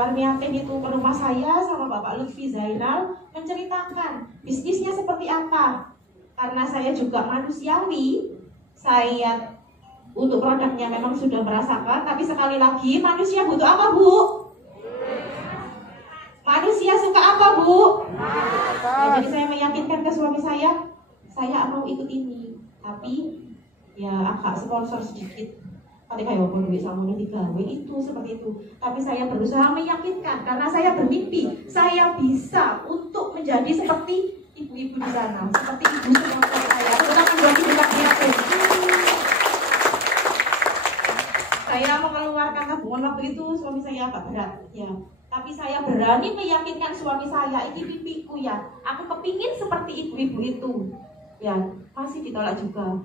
Warmiatin itu ke rumah saya sama Bapak Lutfi Zainal menceritakan bisnisnya seperti apa. Karena saya juga manusiawi, saya untuk produknya memang sudah merasakan, tapi sekali lagi manusia butuh apa, Bu? Manusia suka apa, Bu? Nah, jadi saya meyakinkan ke suami saya mau ikut ini, tapi ya agak sponsor sedikit. Ketika ya mau duit sama digawe itu seperti itu. Tapi saya berusaha meyakinkan karena saya bermimpi saya bisa untuk menjadi seperti ibu-ibu di sana, seperti ibu sponsor saya, terutama buat ibu yatim. Saya mengeluarkan tabungan waktu itu suami saya agak berat, ya. Tapi saya berani meyakinkan suami saya, ini mimpiku ya. Aku kepingin seperti ibu-ibu itu, ya. Masih ditolak juga,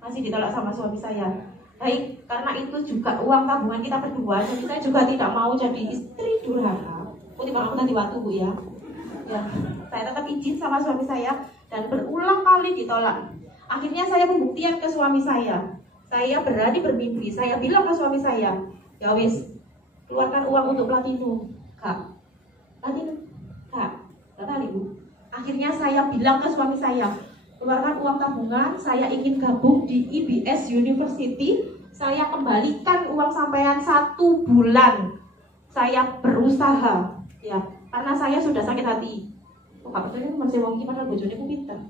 masih ditolak sama suami saya. Baik, karena itu juga uang tabungan kita berdua, jadi saya juga tidak mau jadi istri durhaka. Timbang aku nanti waktu, Bu, ya. Ya, saya tetap izin sama suami saya dan berulang kali ditolak. Akhirnya saya membuktikan ke suami saya berani bermimpi. Saya bilang ke suami saya, ya wis, keluarkan uang untuk platinu, Kak. Platinu, Kak, kali, Bu. Akhirnya saya bilang ke suami saya, keluarkan uang tabungan, saya ingin gabung di IBS University. Saya kembalikan uang sampean 1 bulan. Saya berusaha, ya, karena saya sudah sakit hati. Oh, Kak, betulnya masih wong iki padahal bojone ku pinter.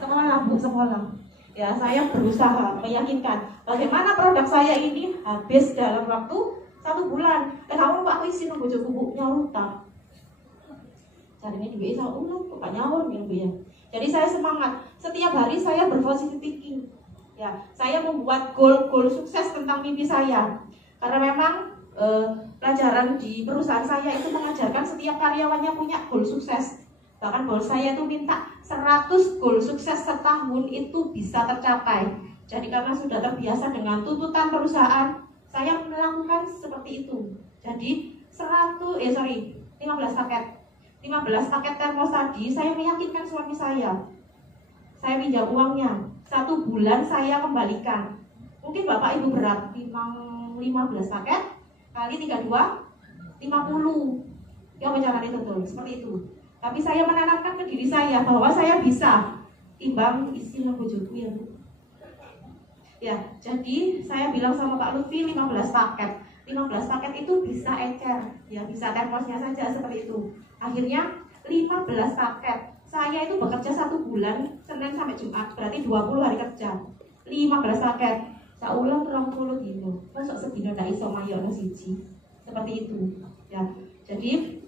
Sekolah, Bu, sekolah. Ya, saya berusaha meyakinkan bagaimana produk saya ini habis dalam waktu 1 bulan. Kamu aku isi nang bojoku, Bu, nyaur utang. Caranya juga bisa ulang, kok nyaur gitu ya. Jadi saya semangat. Setiap hari saya berpositif thinking. Ya, saya membuat goal sukses tentang mimpi saya. Karena memang pelajaran di perusahaan saya itu mengajarkan setiap karyawannya punya goal sukses. Bahkan goal saya itu minta 100 goal sukses setahun itu bisa tercapai. Jadi karena sudah terbiasa dengan tuntutan perusahaan, saya melakukan seperti itu. Jadi 15 paket. 15 paket termos tadi saya meyakinkan suami saya. Saya pinjam uangnya, 1 bulan saya kembalikan. Mungkin Bapak Ibu berat, 15 paket kali 32, 50. Ya bicara itu tuh, seperti itu. Tapi saya menanamkan ke diri saya bahwa saya bisa timbang istilah bojoku ya, Bu. Ya, jadi saya bilang sama Pak Lutfi 15 paket. 15 paket itu bisa ecer, ya bisa termosnya saja seperti itu. Akhirnya 15 paket. Saya itu bekerja 1 bulan, Senin sampai Jumat, berarti 20 hari kerja. 15 paket. Saya ulang 30 gitu. Masuk sedina ndak iso mayono siji. Seperti itu. Ya. Jadi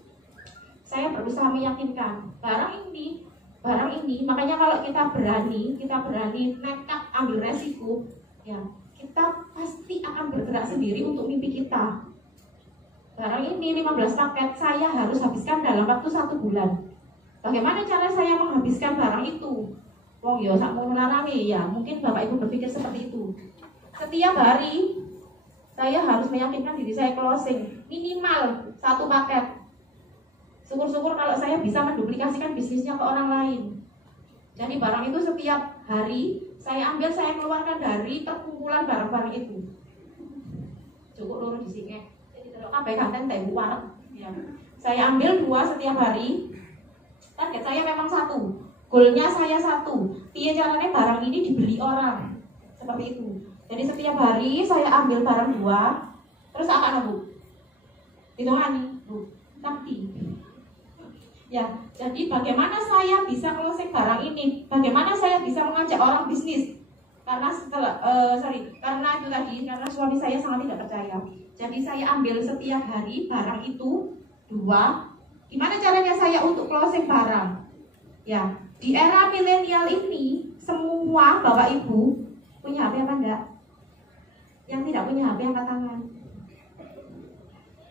saya berusaha meyakinkan barang ini, makanya kalau kita berani nekat ambil resiko, ya kita pasti akan bergerak sendiri untuk mimpi kita. Barang ini 15 paket saya harus habiskan dalam waktu 1 bulan. Bagaimana cara saya menghabiskan barang itu? Wong ya sak mau melarami ya, mungkin Bapak Ibu berpikir seperti itu. Setiap hari saya harus meyakinkan diri saya closing minimal 1 paket. Syukur-syukur kalau saya bisa menduplikasikan bisnisnya ke orang lain. Jadi barang itu setiap hari saya ambil, saya keluarkan dari perkumpulan barang-barang itu. Cukup loro di sini. Jadi kalau kabeh kanten teh buat. Ya. Saya ambil 2 setiap hari. Target saya memang 1. Goalnya saya 1. Piye caranya barang ini dibeli orang. Seperti itu. Jadi setiap hari saya ambil barang 2. Terus akan, Bu? Hitungani, Bu. Tapi ya, jadi bagaimana saya bisa closing barang ini? Bagaimana saya bisa mengajak orang bisnis? Karena karena itu tadi, karena suami saya sangat tidak percaya. Jadi saya ambil setiap hari barang itu 2. Gimana caranya saya untuk closing barang? Ya, di era milenial ini semua Bapak Ibu punya HP apa enggak? Yang tidak punya HP angkat tangan.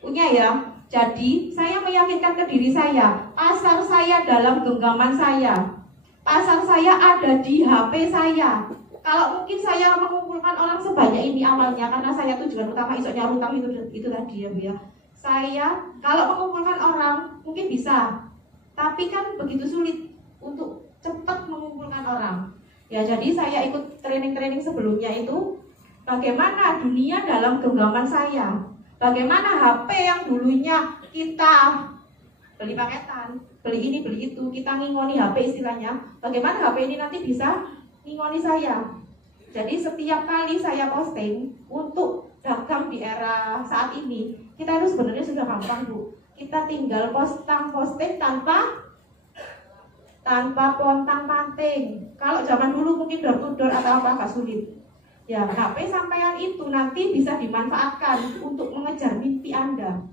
Punya ya. Jadi saya meyakinkan ke diri saya, pasar saya dalam genggaman saya, pasar saya ada di HP saya. Kalau mungkin saya mengumpulkan orang sebanyak ini awalnya, karena saya tujuan utama isoknya utang itu tadi ya, Bu ya. Saya kalau mengumpulkan orang mungkin bisa, tapi kan begitu sulit untuk cepat mengumpulkan orang. Ya, jadi saya ikut training sebelumnya itu bagaimana dunia dalam genggaman saya. Bagaimana HP yang dulunya kita beli paketan, beli ini, beli itu, kita ngingoni HP istilahnya. Bagaimana HP ini nanti bisa ngingoni saya. Jadi setiap kali saya posting untuk dagang di era saat ini, kita itu sebenarnya sudah gampang, Bu. Kita tinggal posting tanpa pontang-panting. Kalau zaman dulu mungkin door to door atau apa agak sulit. Ya, HP sampean itu nanti bisa dimanfaatkan untuk mengejar mimpi Anda.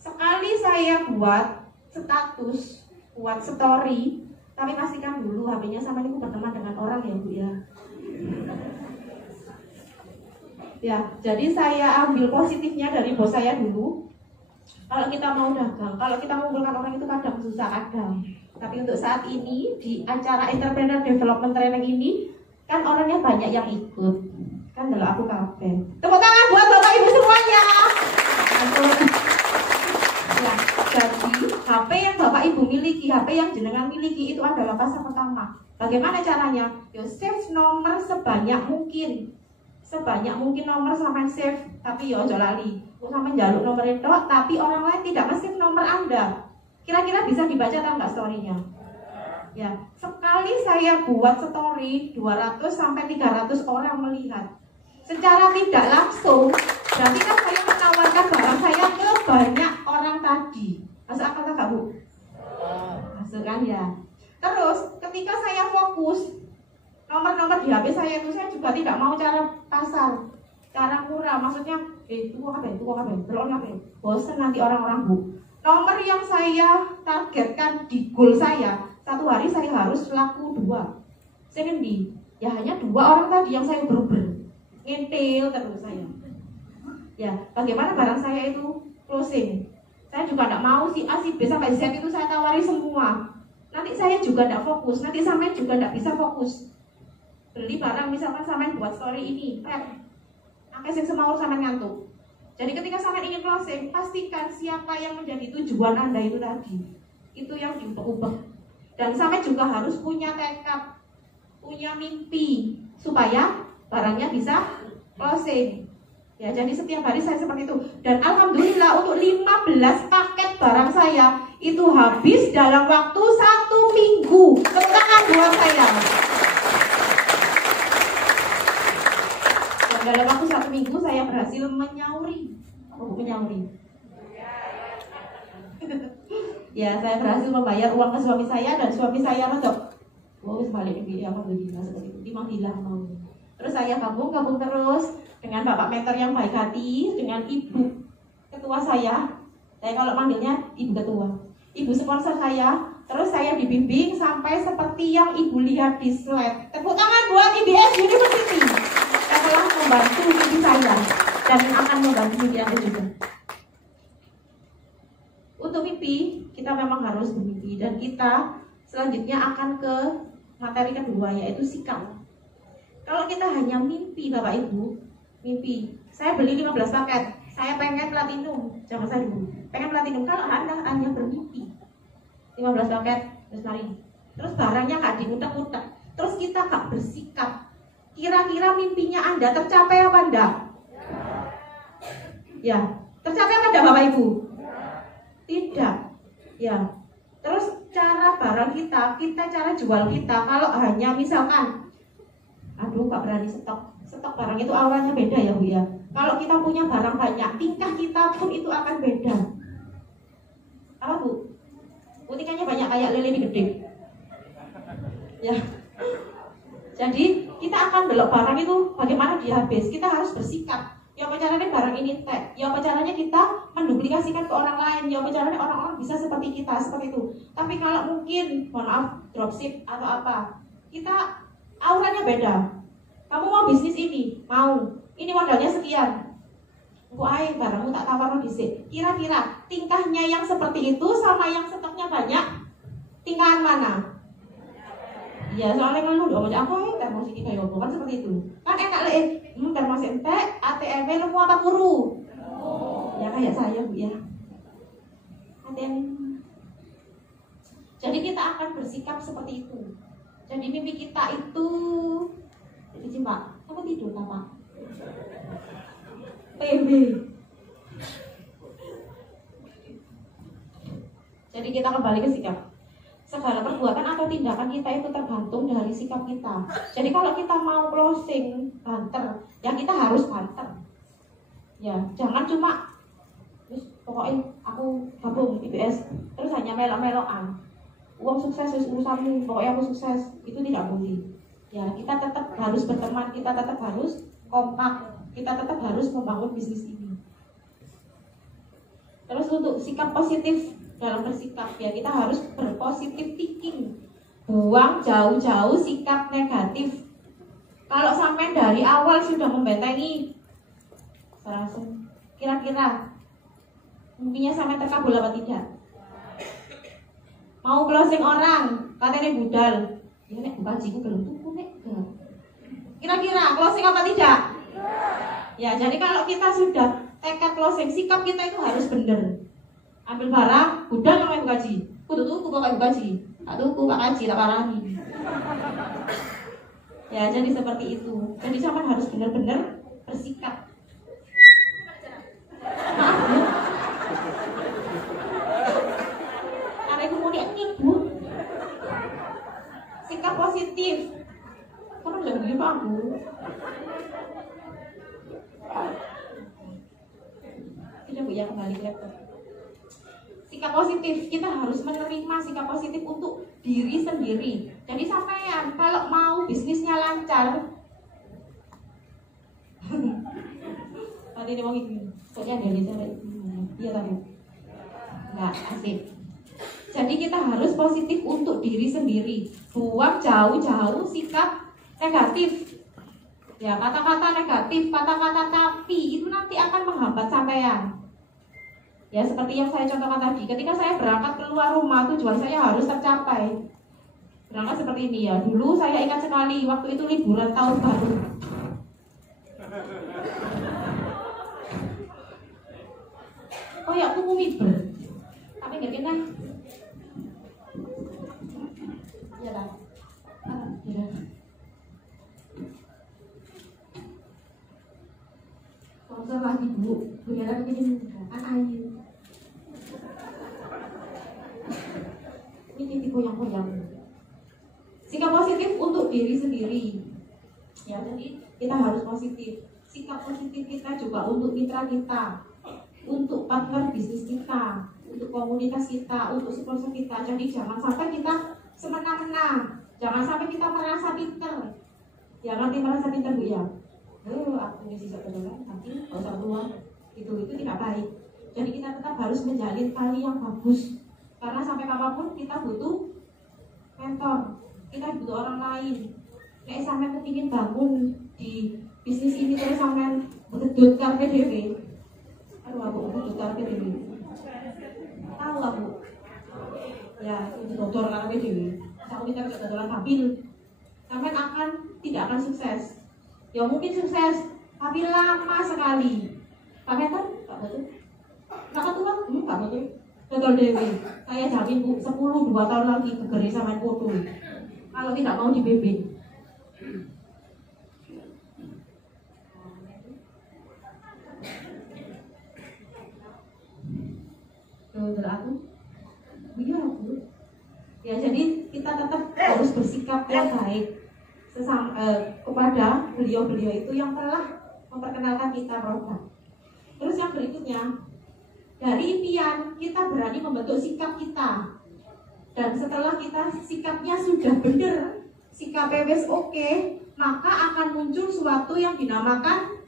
Sekali saya buat status, buat story, tapi pastikan dulu HP-nya sama ini berteman dengan orang ya, Bu ya. Ya, jadi saya ambil positifnya dari bos saya dulu. Kalau kita mau dagang, kalau kita mengumpulkan orang itu kadang susah kadang. Tapi untuk saat ini di acara Entrepreneur Development Training ini kan orangnya banyak yang ikut. Kan kalau aku kabeh. Tepuk tangan buat Bapak Ibu semuanya. Ya, jadi HP yang Bapak Ibu miliki, HP yang jenengan miliki itu adalah pasar pertama. Bagaimana caranya? Yo save nomor sebanyak mungkin. Sebanyak mungkin nomor sampai save, tapi yo ojo lali. Kok sampai njaluk nomor itu, tapi orang lain tidak nge-save nomor Anda. Kira-kira bisa dibaca atau enggak story-nya? Ya, sekali saya buat story 200 sampai 300 orang melihat. Secara tidak langsung, berarti kan saya menawarkan barang saya ke banyak orang tadi. Masuk akal enggak, Bu? Masuk kan ya. Terus ketika saya fokus nomor-nomor di HP saya itu, saya juga tidak mau cara pasar, cara murah, maksudnya itu kok belum bosen nanti orang-orang, Bu. Nomor yang saya targetkan di goal saya, satu hari saya harus laku 2. Saya ngendi? Ya hanya 2 orang tadi yang saya beruber ngintil terus saya. Ya, bagaimana barang saya itu closing? Saya juga tidak mau si A, si B sampai Z itu saya tawari semua. Nanti saya juga tidak fokus, nanti sampai juga tidak bisa fokus. Beli barang misalkan sampai buat story ini, angka sing semau sampai ngantuk. Jadi ketika sampai ingin closing, pastikan siapa yang menjadi tujuan Anda itu tadi. Itu yang diubah-ubah. Dan sampai juga harus punya tekad, punya mimpi supaya barangnya bisa closing. Ya, jadi setiap hari saya seperti itu. Dan alhamdulillah untuk 15 paket barang saya itu habis dalam waktu 1 minggu. Tepuk tangan buat saya. Dan dalam waktu 1 minggu saya berhasil menyauri. Ya, saya berhasil membayar uang ke suami saya dan suami saya mentok. Balik ke alhamdulillah seperti itu. Dimanggilah mau. Terus saya gabung terus dengan Bapak mentor yang baik hati, dengan Ibu ketua saya kalau manggilnya Ibu ketua, Ibu sponsor saya. Terus saya dibimbing sampai seperti yang Ibu lihat di slide. Tepuk tangan buat IBS University yang telah membantu mimpi saya dan akan membantu mimpi Anda juga. Untuk mimpi, kita memang harus bermimpi. Dan kita selanjutnya akan ke materi kedua, yaitu sikap. Kalau kita hanya mimpi, Bapak Ibu, mimpi, saya beli 15 paket, saya pengen platinum, jangan saya dulu, pengen platinum. Kalau Anda hanya bermimpi 15 paket, terus mari, terus barangnya gak diutak-utak, terus kita gak bersikap, kira-kira mimpinya Anda tercapai apa enggak? Ya, tercapai apa enggak, Bapak Ibu? Tidak. Ya, terus cara barang kita cara jual kita, kalau hanya misalkan aduh gak berani stok barang itu awalnya beda ya, Bu ya. Kalau kita punya barang banyak, tingkah kita pun itu akan beda. Apa, Bu? Tingkahnya banyak kayak lele ini gede. Ya. Jadi kita akan belok barang itu bagaimana dia habis. Kita harus bersikap. Ya apa caranya barang ini tag? Ya apa caranya kita menduplikasikan ke orang lain? Ya apa caranya orang-orang bisa seperti kita, seperti itu. Tapi kalau mungkin, mohon maaf, dropship atau apa, kita auranya beda. Kamu mau bisnis ini? Mau. Ini modalnya sekian. Kok ae barangmu tak tawarno dhisik. Kira-kira tingkahnya yang seperti itu sama yang stoknya banyak, tingkahan mana? Iya, soalnya kan lu udah macam apa ya, termos ini kayak apa kan seperti itu. Kan enak lek, termos entek, ATM lemu apa kuru? Ya kayak saya, Bu ya. ATM. Jadi kita akan bersikap seperti itu. Jadi mimpi kita itu, jadi Pak, kamu tidur apa? PB. Jadi kita kembali ke sikap. Segala perbuatan atau tindakan kita itu tergantung dari sikap kita. Jadi kalau kita mau closing banter, ya kita harus banter. Ya, jangan cuma pokoknya aku gabung IBS terus hanya melok-melokan. Uang sukses urusanmu, pokoknya aku sukses, itu tidak boleh. Ya, kita tetap harus berteman, kita tetap harus kompak, kita tetap harus membangun bisnis ini. Terus untuk sikap positif dalam bersikap, ya kita harus berpositif thinking, buang jauh-jauh sikap negatif. Kalau sampai dari awal sudah membentengi, saya langsung kira-kira mimpinya sampai terkabul apa tidak? Mau closing orang, katanya budal, ya nek bajiku belum tuku nek. Kira-kira closing apa tidak? Ya, jadi kalau kita sudah tekad closing, sikap kita itu harus benar. Ambil barang, udah namanya gaji. Kudu tuku pakai gaji. Tak tuku pak gaji, tak parani. Ya, jadi seperti itu. Jadi sama harus benar-benar bersikap. Maaf Bu. Karena ibu mau diangin Bu. Sikap positif. Kamu jangan begini Pak Bu. Tidak Bu, ya kembali ke laptop. Sikap positif, kita harus menerima sikap positif untuk diri sendiri. Jadi sampean kalau mau bisnisnya lancar, tadi dia mau gini, pokoknya dari cara iya tahu, nggak asik. Jadi kita harus positif untuk diri sendiri, buang jauh-jauh sikap negatif. Ya, kata-kata negatif, kata-kata tapi itu nanti akan menghambat sampean. Ya, seperti yang saya contohkan tadi, ketika saya berangkat keluar rumah, tujuan saya harus tercapai. Berangkat seperti ini ya. Dulu saya ingat sekali, waktu itu liburan tahun baru. Oh ya, aku mau miber. Tapi nggak kena. Iya lah. Ya. Sponsor lagi Bu, biar begini kan air. Ini tipe goyang-goyang. Sikap positif untuk diri sendiri. Ya, jadi kita harus positif. Sikap positif kita juga untuk mitra kita, untuk partner bisnis kita, untuk komunitas kita, untuk sponsor kita. Jadi jangan sampai kita semena-mena, jangan sampai kita merasa pintar. Ya, nanti merasa pintar Bu ya. Aku ngisi satu dolar, nanti nggak usah keluar. Itu tidak baik. Jadi kita tetap harus menjalin tali yang bagus. Karena sampai kapanpun kita butuh mentor, kita butuh orang lain. Kayak sampai kepingin bangun di bisnis ini terus sampai berduduk karpe dewe. Aduh aku berduduk karpe dewe. Tahu aku? Ya itu dokter karpe dewe. Aku minta ke dokteran tampil. Sampai tidak akan sukses. Ya mungkin sukses, tapi lama sekali. Pakai kan? Pak betul. Nak tuh kan? Pak betul. Betul Dewi, saya jamin Bu, 10-2 tahun lagi kegeri sama foto. Kalau tidak mau di BB. Betul aku? Iya Bu. Ya jadi kita tetap harus bersikap yang baik kepada beliau-beliau itu yang telah memperkenalkan kita produk. Terus yang berikutnya, dari impian kita berani membentuk sikap kita. Dan setelah kita sikapnya sudah benar, sikap wes oke, maka akan muncul suatu yang dinamakan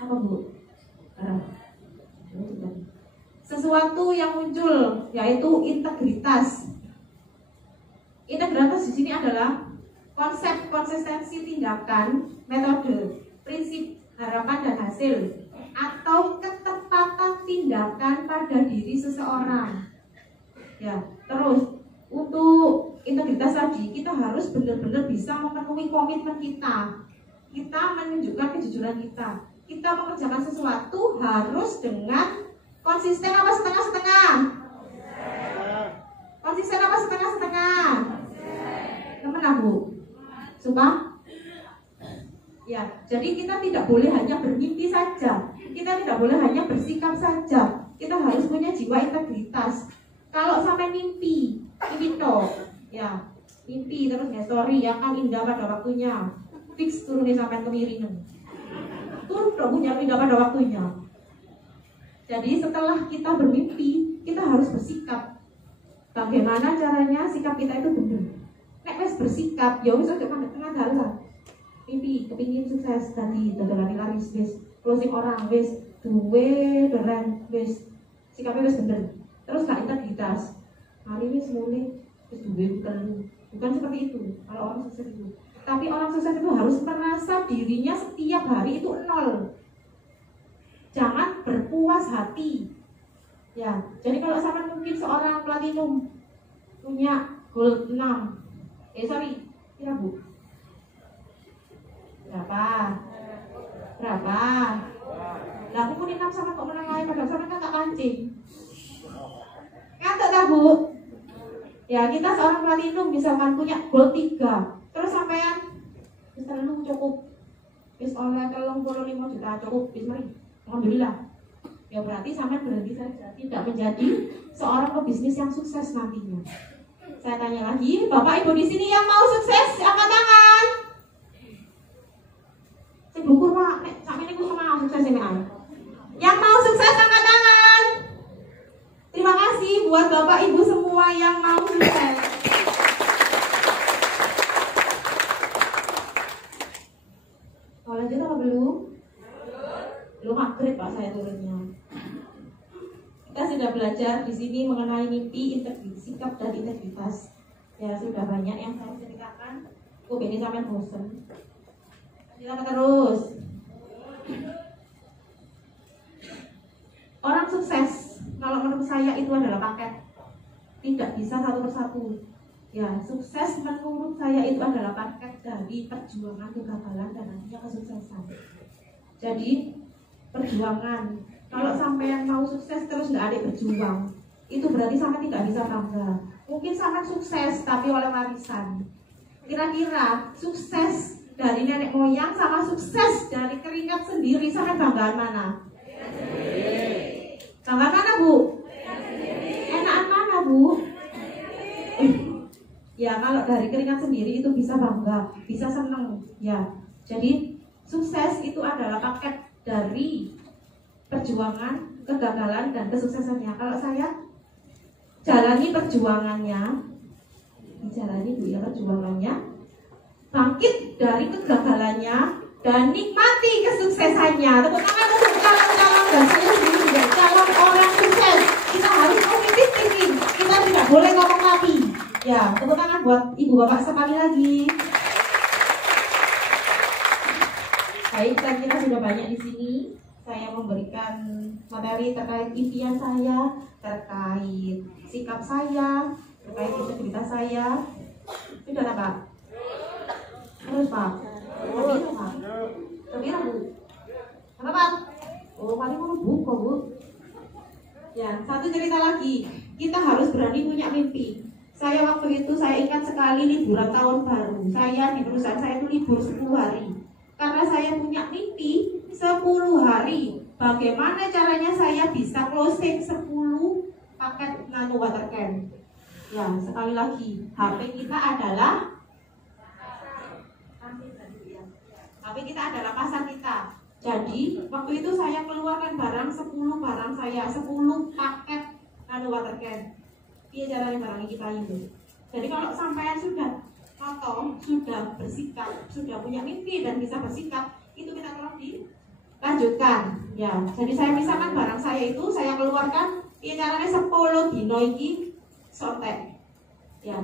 apa Bu? Sesuatu yang muncul yaitu integritas. Integritas di sini adalah konsep konsistensi tindakan, metode, prinsip, harapan dan hasil, atau ketepatan tindakan pada diri seseorang. Ya, terus untuk integritas tadi kita harus benar-benar bisa memenuhi komitmen kita. Kita menunjukkan kejujuran kita. Kita mengerjakan sesuatu harus dengan konsisten apa setengah-setengah? Konsisten apa setengah-setengah? Teman Bu? Suka? Ya, jadi kita tidak boleh hanya bermimpi saja. Kita tidak boleh hanya bersikap saja. Kita harus punya jiwa integritas. mimpi terus ya story yang kan indah pada waktunya. Fix turunin sampai kemiringan. Turun dong punya indah pada waktunya. Jadi setelah kita bermimpi, kita harus bersikap. Bagaimana caranya sikap kita itu benar? Nek wis bersikap, ya wis aja tengah jalan. Mimpi, kepingin sukses tadi, dadolan laris wis, closing orang wis, duwe dolan wis, sikapnya wis bener. Terus gak integritas. Hari wis mulai wis duwe bukan seperti itu. Kalau orang sukses itu. Tapi orang sukses itu harus merasa dirinya setiap hari itu nol. Jangan berpuas hati. Ya, jadi kalau sama mungkin seorang platinum punya gold 6. Kira Bu? Berapa? Lah aku punya 6 sama kok menang aja padahal sama kan tak kancing. Ngantuk tak Bu? Ya, kita seorang platinum misalkan punya gold 3. Terus sampean wis telu cukup. Wis oleh 35 juta cukup, wis mari. Alhamdulillah. Ya berarti sampean berhenti saja, tidak menjadi seorang pebisnis yang sukses nantinya. Saya tanya lagi, Bapak Ibu di sini yang mau sukses angkat tangan. Sing bukur Pak, nek sampeyan niku sama sukses ini. Yang mau sukses angkat tangan. Terima kasih buat Bapak Ibu semua yang mau sukses. Mau lanjut apa belum? Belum maghrib Pak saya turunnya. Kita sudah belajar di sini mengenai mimpi, sikap dan integritas. Ya sudah banyak yang saya ceritakan. Kok ini sampai bosan. Silakan terus. Orang sukses, kalau menurut saya itu adalah paket. Tidak bisa satu persatu. Ya, sukses menurut saya itu adalah paket dari perjuangan, kegagalan dan nantinya kesuksesan. Jadi perjuangan. Kalau sampean mau sukses terus nggak ada berjuang, itu berarti sampean tidak bisa bangga. Mungkin sampean sukses tapi oleh warisan. Kira-kira sukses dari nenek moyang sama sukses dari keringat sendiri, sampean banggaan mana? Banggaan mana Bu? Enakan mana Bu? Ya kalau dari keringat sendiri itu bisa bangga, bisa seneng. Ya, jadi sukses itu adalah paket dari perjuangan, kegagalan, dan kesuksesannya. Kalau saya jalani perjuangannya, dijalani Bu ya perjuangannya, bangkit dari kegagalannya, dan nikmati kesuksesannya. Tepuk tangan untuk calon-calon dan saya sendiri juga calon orang sukses. Kita harus positif thinking, kita tidak boleh ngomong lagi. Ya, tepuk tangan buat Ibu Bapak sekali lagi. Baik, saya kira sudah banyak di sini. Saya memberikan materi terkait impian saya, terkait sikap saya, terkait integritas saya. Sudah ada Pak? Terus Pak? Terus Pak? Terus Bu? Kenapa? Oh, paling mau buka Bu. Ya, satu cerita lagi. Kita harus berani punya mimpi. Saya waktu itu saya ingat sekali liburan tahun baru. Saya di perusahaan saya itu libur 10 hari. Karena saya punya mimpi 10 hari. Bagaimana caranya saya bisa closing 10 paket nano water can. Ya, sekali lagi, HP kita adalah pasar kita. Jadi, waktu itu saya keluarkan barang 10 barang saya, 10 paket nano water can. Iya caranya barang kita itu. Jadi kalau sampean sudah atau sudah bersikap, sudah punya mimpi dan bisa bersikap, itu kita tolong dilanjutkan. Ya, jadi saya misalkan barang saya itu saya keluarkan, ini caranya 10 dino iki sontek. Ya,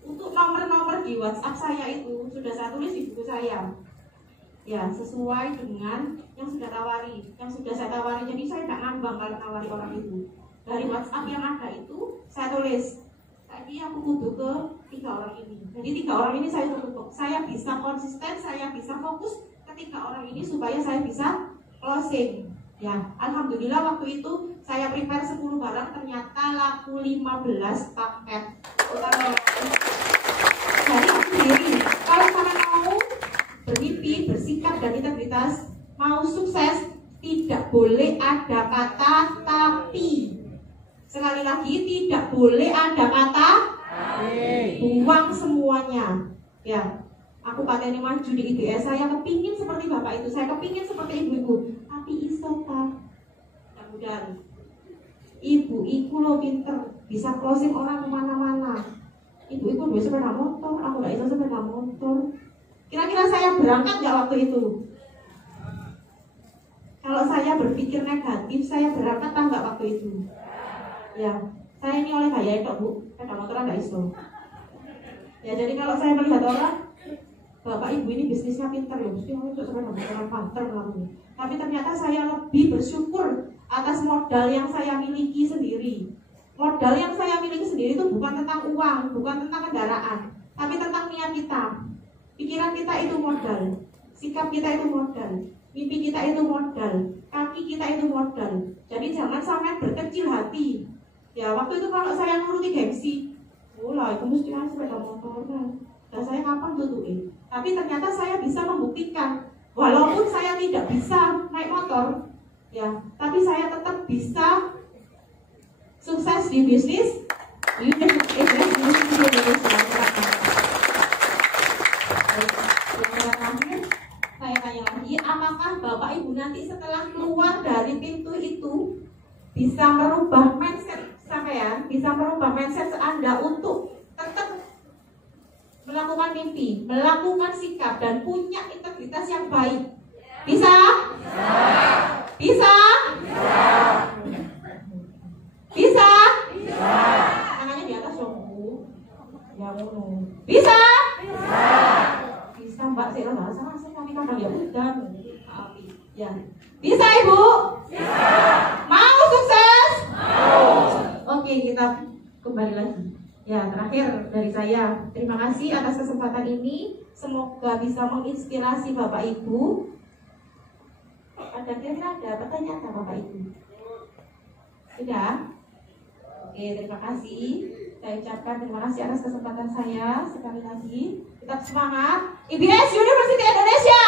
untuk nomor-nomor di WhatsApp saya itu sudah saya tulis di buku saya. Ya, sesuai dengan yang sudah saya tawari. Jadi saya tidak ngambang kalau nawari orang itu. Dari WhatsApp yang ada itu saya tulis. Tadi aku butuh ke 3 orang ini. Jadi 3 orang ini saya tutup. Saya bisa konsisten, saya bisa fokus ke 3 orang ini supaya saya bisa closing. Ya, alhamdulillah waktu itu saya prepare 10 barang, ternyata laku 15 paket. Jadi aku sendiri, kalau kalian mau bermimpi, bersikap dan integritas, mau sukses, tidak boleh ada kata tapi. Sekali lagi, tidak boleh ada kata Buang semuanya. Ya, aku pateni maju di IBS. Saya kepingin seperti bapak itu, saya kepingin seperti ibu-ibu. Tapi iso ta? Mudah-mudahan ibu iku lo pinter, bisa closing orang kemana-mana. Ibu iku dua sepeda motor, aku gak bisa sepeda motor. Kira-kira saya berangkat gak waktu itu? Kalau saya berpikir negatif, saya berangkat nggak waktu itu? Ya, saya ini oleh gaya itu bu, sepeda motoran nggak iso. Ya, jadi kalau saya melihat orang, bapak ibu ini bisnisnya pintar ya, mesti untuk sepeda motoran panter melakukannya. Tapi ternyata saya lebih bersyukur atas modal yang saya miliki sendiri. Modal yang saya miliki sendiri itu bukan tentang uang, bukan tentang kendaraan, tapi tentang niat kita. Pikiran kita itu modal, sikap kita itu modal. Mimpi kita itu modal, kaki kita itu modal. Jadi jangan sampai berkecil hati. Ya waktu itu kalau saya nuruti gengsi, mulai itu mesti sepeda motor kan. Dan saya kapan tutuin? Tapi ternyata saya bisa membuktikan, walaupun saya tidak bisa naik motor, ya, tapi saya tetap bisa sukses di bisnis di Indonesia. Saya tanya lagi, apakah Bapak Ibu nanti setelah keluar dari pintu itu bisa merubah mindset sampean, bisa merubah mindset Anda untuk tetap melakukan mimpi, melakukan sikap dan punya integritas yang baik? Bisa? Bisa? Bisa? Tangannya di atas dong Bu. Ya ngono. Bisa? Bisa Mbak, saya nggak salah sih, tapi kadang ya udah. Ya, bisa Ibu? Bisa. Mau sukses? Mau. Oke, kita kembali lagi. Ya, terakhir dari saya, terima kasih atas kesempatan ini. Semoga bisa menginspirasi Bapak Ibu. Ada kira-kira ada pertanyaan Bapak Ibu? Tidak? Oke, terima kasih. Saya ucapkan terima kasih atas kesempatan saya sekali lagi. Tetap semangat. IBS University Indonesia.